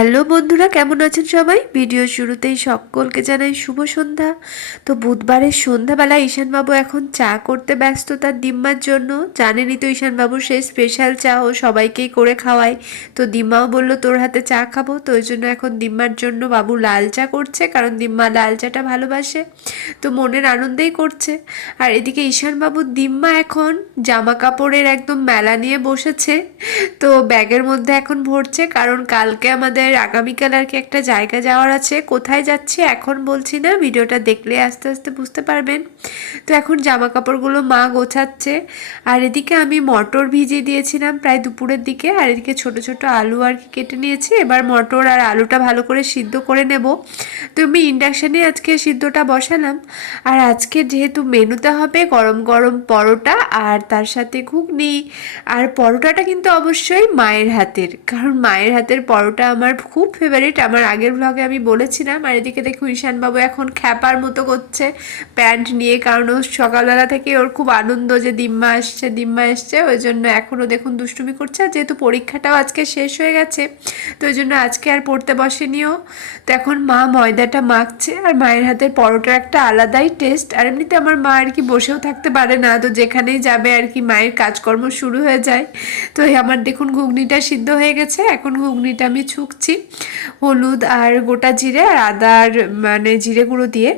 Hello বন্ধুরা, কেমন আছেন সবাই? ভিডিও শুরুতেই সকলকে জানাই শুভ সন্ধ্যা। তো বুধবারের সন্ধ্যাবেলা ঈশানবাবু এখন চা করতে ব্যস্ত তার দিম্মার জন্য। জানেনই তো ঈশানবাবু সে স্পেশাল চা ও সবাইকেই করে খাওয়ায়। তো দিম্মাও বলল, তোর হাতে চা খাব। তো ওই জন্য এখন দিম্মার জন্য বাবু লাল চা করছে, কারণ দিম্মা লাল চাটা ভালোবাসে। তো মনের আনন্দেই করছে। আর এদিকে ঈশানবাবুর দিম্মা এখন জামা কাপড়ের একদম মেলা নিয়ে বসেছে। তো ব্যাগের মধ্যে এখন ভরছে, কারণ কালকে আমাদের আগামীকাল আর কি একটা জায়গা যাওয়ার আছে? কোথায় যাচ্ছে? এখন বলছি না, ভিডিওটা দেখলে আস্তে আস্তে বুঝতে পারবেন। তো এখন জামা কাপড়গুলো মা গোছাচ্ছে। আর এদিকে আমি মটর ভিজিয়ে দিয়েছিলাম প্রায় দুপুরের দিকে। আর এদিকে ছোট ছোট আলু আর কি কেটে নিয়েছি। এবার মটর আর আলুটা ভালো করে সিদ্ধ করে নেব। তো আমি ইন্ডাকশানে আজকে সিদ্ধটা বসালাম। আর আজকে যেহেতু মেনুতে হবে গরম গরম পরোটা আর তার সাথে ঘুগনি। আর পরোটাটা কিন্তু অবশ্যই মায়ের হাতের। কারণ মায়ের হাতের পরোটা আমার খুব ফেভারিট আমার আগের ব্লগে আমি বলেছিলাম, আর এদিকে দেখুন ঈশানবাবু এখন খ্যাপার মতো করছে প্যান্ট নিয়ে, কারণ ও সকালবেলা থেকে ওর খুব আনন্দ যে দিম্মা আসছে, দিম্মা এসছে, ওই জন্য এখনও দেখুন দুষ্টুমি করছে, আর যেহেতু পরীক্ষাটাও আজকে শেষ হয়ে গেছে, তো ওই জন্য আজকে আর পড়তে বসেনিও তো এখন মা ময়দাটা মাখছে, আর মায়ের হাতের পরোটার একটা আলাদাই টেস্ট আর এমনিতে আমার মা আর কি বসেও থাকতে পারে না, তো যেখানেই যাবে আর কি মায়ের কাজকর্ম শুরু হয়ে যায়। তো আমার দেখুন ঘুগনিটা সিদ্ধ হয়ে গেছে, এখন ঘুগনিটা আমি ছুকছি। হলুদ আর গোটা জিরে আর আদার মানে জিরে গুঁড়ো দিয়ে।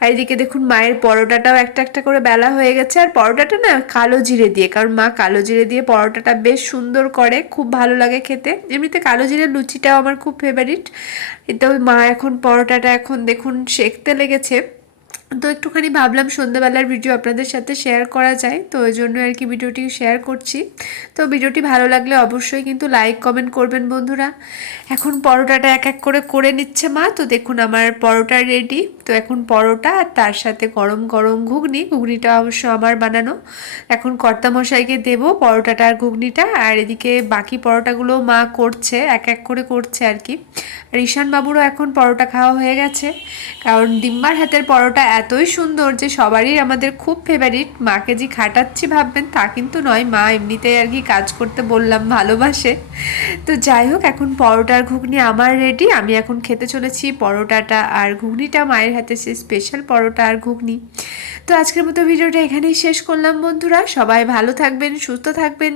আর এদিকে দেখুন মায়ের পরোটাটাও একটা একটা করে বেলা হয়ে গেছে। আর পরোটাটা না কালো জিরে দিয়ে, কারণ মা কালো জিরে দিয়ে পরোটাটা বেশ সুন্দর করে, খুব ভালো লাগে খেতে। এমনিতে কালো জিরে লুচিটাও আমার খুব ফেভারিট ওই মা এখন পরোটাটা এখন দেখুন সেঁকতে লেগেছে। তো একটুখানি ভাবলাম সন্ধ্যাবেলার ভিডিও আপনাদের সাথে শেয়ার করা যায়, তো ওই জন্য আর কি ভিডিওটি শেয়ার করছি। তো ভিডিওটি ভালো লাগলে অবশ্যই কিন্তু লাইক কমেন্ট করবেন বন্ধুরা। এখন পরোটাটা এক এক করে করে নিচ্ছে মা, তো দেখুন আমার পরোটা রেডি তো এখন পরোটা আর তার সাথে গরম গরম ঘুগনি, ঘুগনিটা অবশ্য আমার বানানো। এখন কর্তামশাইকে দেবো পরোটাটা আর ঘুগনিটা, আর এদিকে বাকি পরোটাগুলো মা করছে, এক এক করে করছে আর কি। আর ঈশান বাবুরও এখন পরোটা খাওয়া হয়ে গেছে, কারণ ডিম্বার হাতের পরোটা এতই সুন্দর যে সবারই আমাদের খুব ফেভারিট মাকে যে খাটাচ্ছি ভাববেন, তা কিন্তু নয়। মা এমনিতেই আর কি কাজ করতে বললাম, ভালোবাসে। তো যাই হোক, এখন পরোটার ঘুগনি আমার রেডি আমি এখন খেতে চলেছি পরোটাটা আর ঘুগনিটা, মায়ের হাতে সে স্পেশাল পরোটা আর ঘুগনি। তো আজকের মতো ভিডিওটা এখানেই শেষ করলাম বন্ধুরা। সবাই ভালো থাকবেন, সুস্থ থাকবেন।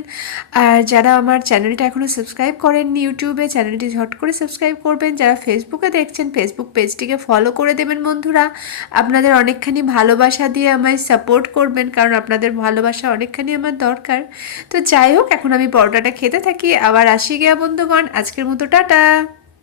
আর যারা আমার চ্যানেলটা এখনও সাবস্ক্রাইব করেননি ইউটিউবে চ্যানেলটি ঝট করে সাবস্ক্রাইব করবেন। যারা ফেসবুকে দেখছেন ফেসবুক পেজটিকে ফলো করে দেবেন বন্ধুরা। আপনাদের অনেকখানি ভালোবাসা দিয়ে আমায় সাপোর্ট করবেন, কারণ আপনাদের ভালোবাসা অনেকখানি আমার দরকার। তো যাই হোক, এখন আমি পরোটাটা খেতে থাকি। আবার আসি গিয়া বন্ধুগণ, আজকের মতো টাটা।